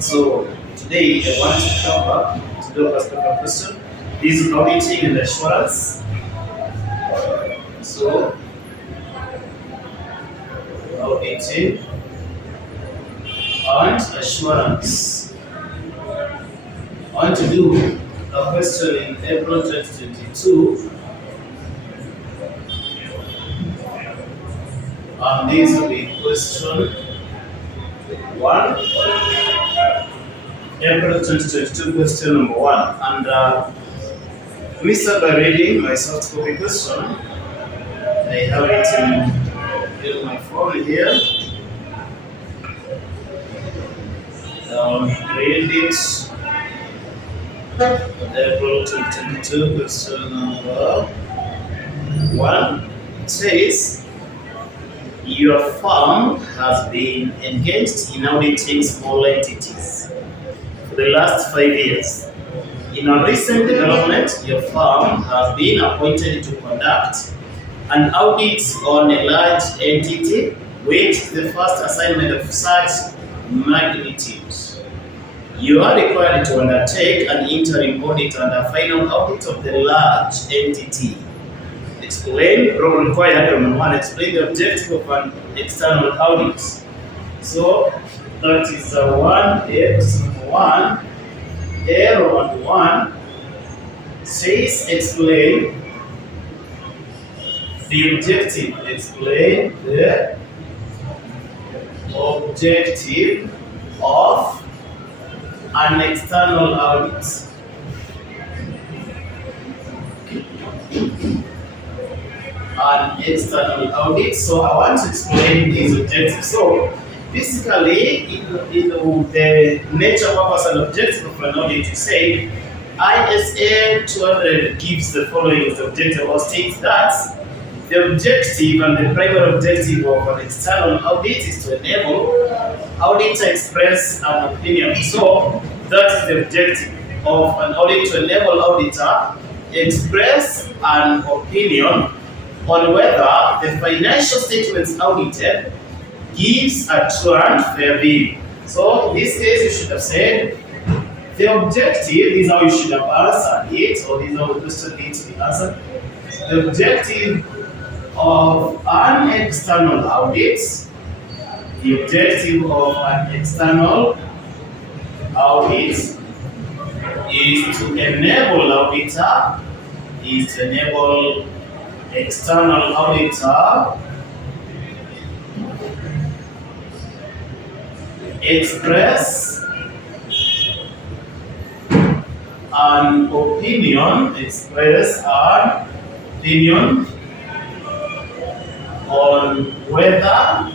So today I want to cover to do a perspective question. This is auditing and assurance. So auditing and assurance. I want to do a question in April 2022. And this will be question 1. April 2022, question number 1. And let me start by reading my soft copy question. I have it in my phone here. Read it. April 2022, question number 1. It says, your firm has been engaged in auditing small entities for the last 5 years. In a recent development, your firm has been appointed to conduct an audit on a large entity with the first assignment of such magnitude. You are required to undertake an interim audit and a final audit of the large entity. Explain, role required, number 1, explain the objective of an external audit. So that is 1A, question number 1. A, row number 1 says explain the objective. Explain the objective of an external audit. An external audit. So I want to explain these objectives. So basically, in the nature, purpose, and objective of an audit, you say ISA 200 gives the following as the objective, or states that the objective and the primary objective of an external audit is to enable auditor express an opinion. So that is the objective of an audit, to enable auditor express an opinion on whether the financial statements audited gives a true and fair view. So in this case, you should have said the objective, this is how you should have answered it, or this is how the question needs to be answered. The objective of an external audit, the objective of an external audit is to enable auditor, is to enable external auditor express an opinion, on whether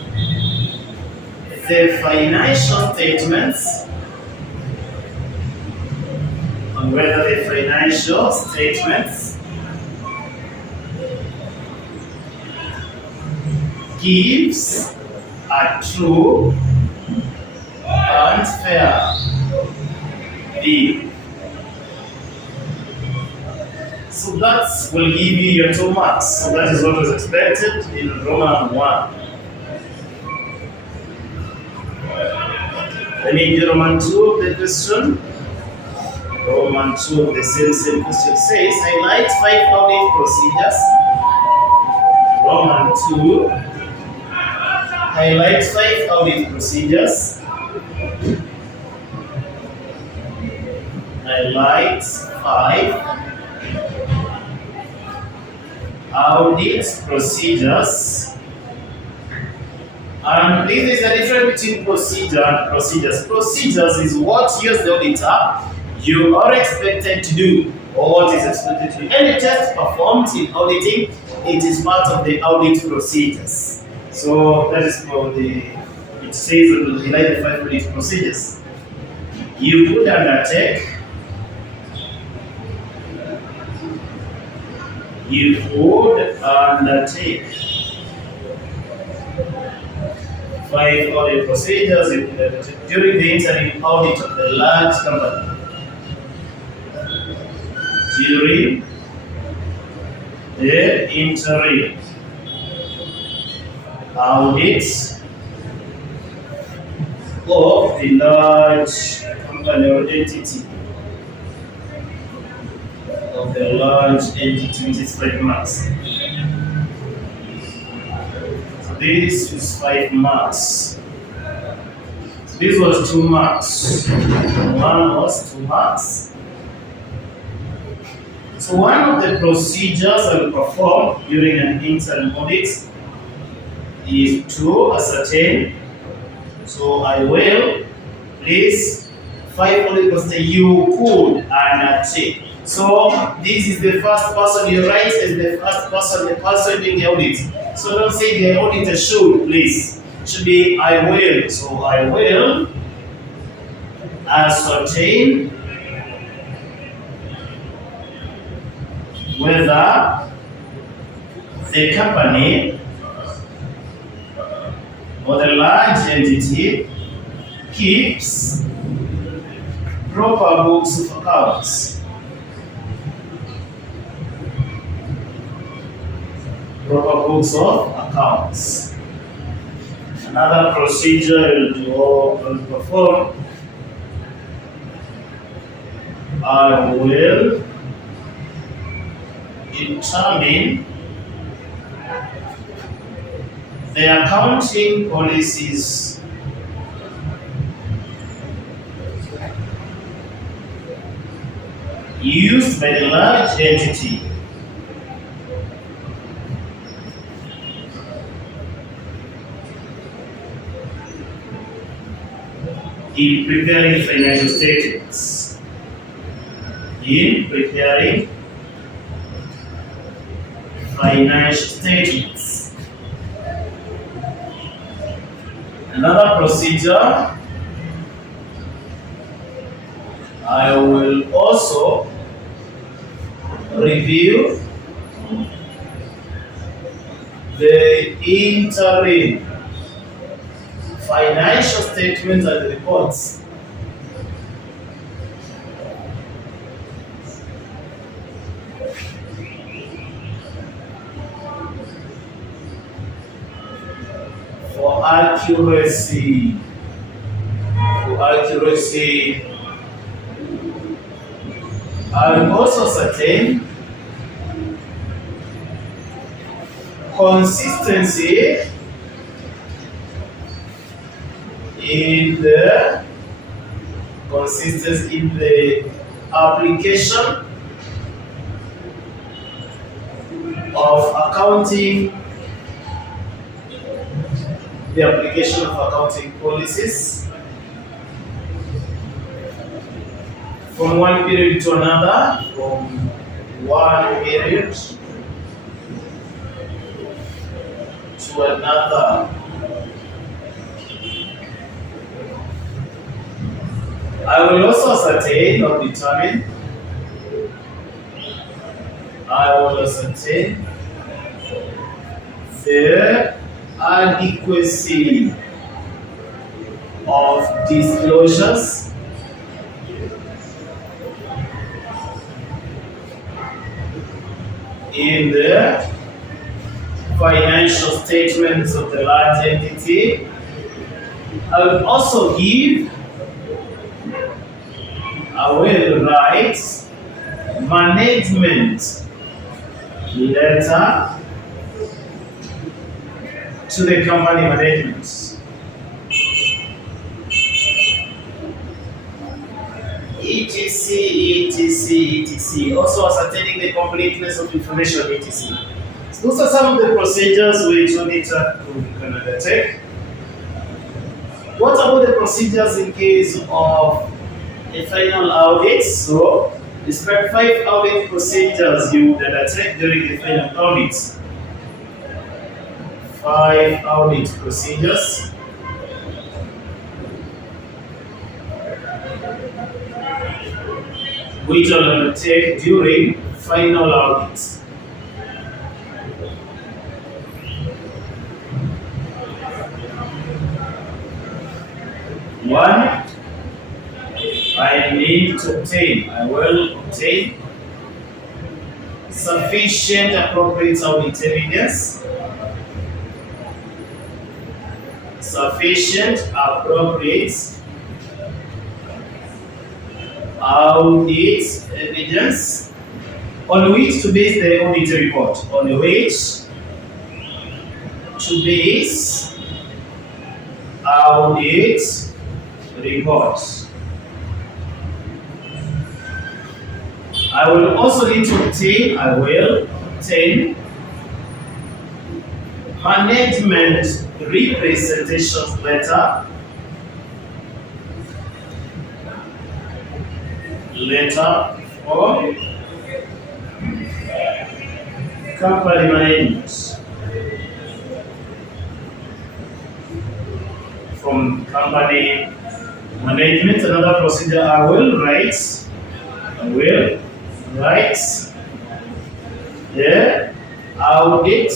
the financial statements gives a true and fair view. So that will give you your 2 marks. So that is what was expected in Roman 1. Let me do Roman 2, the question. Roman 2, the same question says, highlight 5 audit procedures. Roman 2, highlight 5 audit procedures. Highlight 5 audit procedures. And this is the difference between procedure and procedures. Procedures is what you as the auditor you are expected to do, or what is expected to do. Any test performed in auditing, it is part of the audit procedures. So that is for it says it will highlight the 5 audit procedures. You could undertake, five audit procedures during the interim audit of the large company. During the interim audit of the large company or entity, of the large entity, which is 5 marks. So this is 5 marks. So this was 2 marks. One was 2 marks. So one of the procedures I will perform during an interim audit is to ascertain. So I will place 5 only because you could undertake. So this is the first person you write as the first person, the person doing the audit. So don't say the auditor should, please. It should be I will. So I will ascertain whether the company or the large entity keeps proper books of accounts. Proper books of accounts. Another procedure will perform. I will determine the accounting policies used by the large entity in preparing financial statements. In preparing financial statements. Another procedure, I will also review the interim financial statements and reports. For accuracy, I will also ascertain consistency in the application of accounting, the application of accounting policies from one period to another, from one period to another. I will also ascertain or determine, the adequacy of disclosures in the financial statements of the large entity. I will also write management letter to the company management. etc. Also ascertaining the completeness of information, etc. So those are some of the procedures which auditor can undertake. What about the procedures in case of a final audit? So, describe 5 audit procedures you would undertake during the final audit. 5 audit procedures. Which will undertake during final audits. One, I will obtain sufficient appropriate audit evidence sufficient, appropriate audit evidence on which to base the audit report. On which to base audit report. I will also need to obtain, management representation letter for company management from company management. Another procedure I will write the audit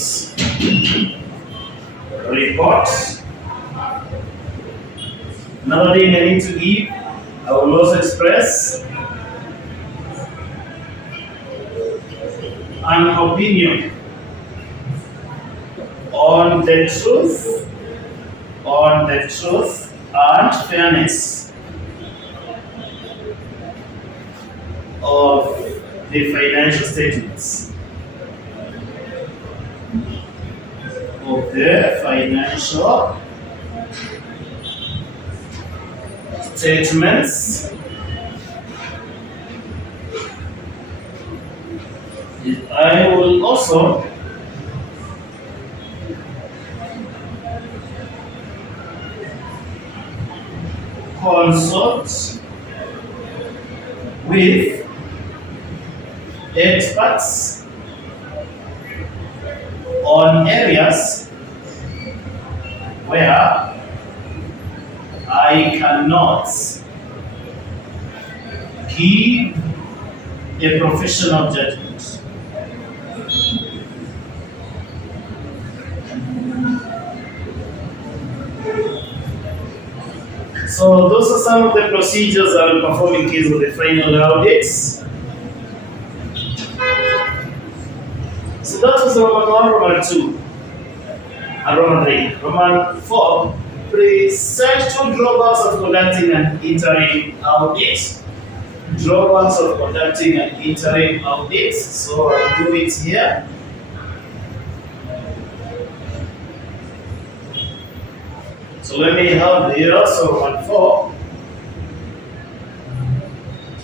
report. Another thing I need to give, I will also express an opinion on the truth and fairness of the financial statements. I will also consult with experts on areas where I cannot give a professional judgment. So those are some of the procedures I will perform in case of the final audits. So that was Roman 1, Roman 2, and Roman 3. Roman 4, present 2 drawbacks of conducting an interim audit. Drawbacks of conducting an interim audit. So I'll do it here. So let me have here, so Roman 4,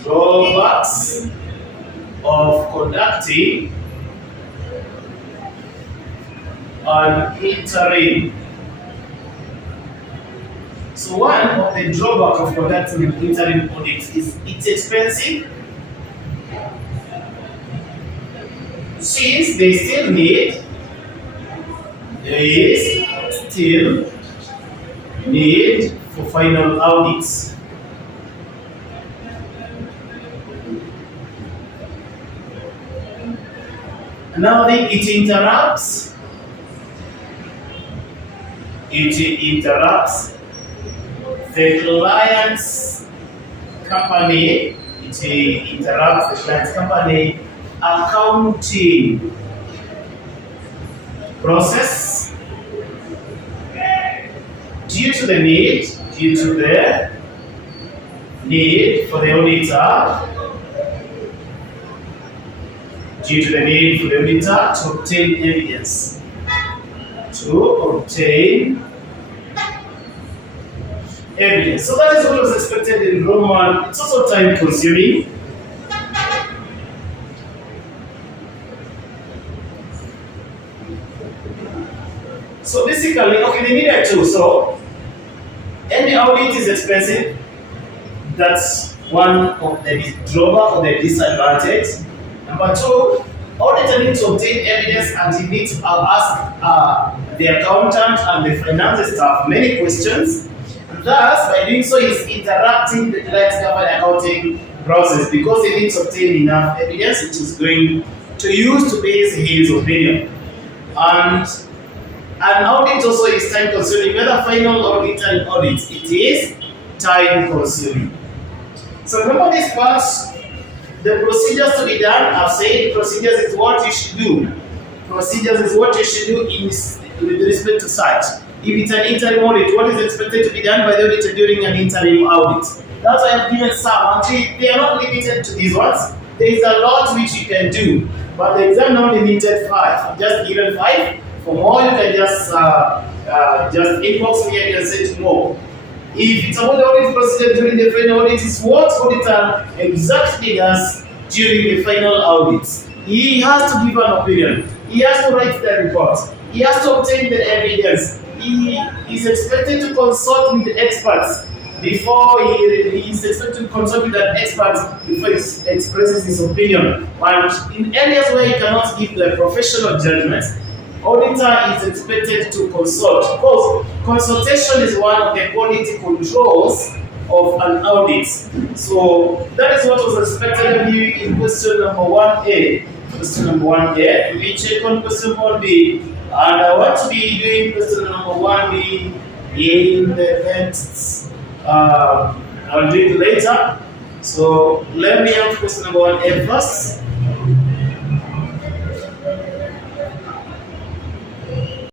drawbacks of conducting an interim. So one of the drawbacks of conducting an interim audit is it's expensive, since there is still need for final audits. Another thing, it interrupts the client's company. It interrupts the client's company accounting process due to the need for the auditor to obtain evidence. So that is what was expected in Roman. It's also time consuming. So basically, okay, they needed to. So any audit is expensive. That's one of the drawback or the disadvantage. Number 2, auditor needs to obtain evidence and he needs to ask the accountant and the finance staff many questions. Thus, by doing so, he's interrupting the client's company accounting process because he needs to obtain enough evidence which is going to use to base his opinion. And an audit also is time consuming, whether final or interim audit, it is time consuming. So remember this part, the procedures to be done. I've said procedures is what you should do. Procedures is what you should do with respect to such. If it's an interim audit, what is expected to be done by the auditor during an interim audit? That's why I've given some. Actually, they are not limited to these ones. There is a lot which you can do, but the exam now limited 5. I've just given 5. For more, you can just inbox me and say more. If it's about the audit procedure during the final audit, it's what auditor exactly does during the final audit. He has to give an opinion. He has to write the report. He has to obtain the evidence. He is expected to consult with the experts before he is expected to consult with an expert before he expresses his opinion. And in areas where he cannot give the professional judgment, auditor is expected to consult, because consultation is one of the quality controls of an audit. So that is what was expected of you in question number 1A. Question number 1A. We check on question 1B, and I want to be doing question number 1B in the next. I'll do it later. So let me have question number 1A first.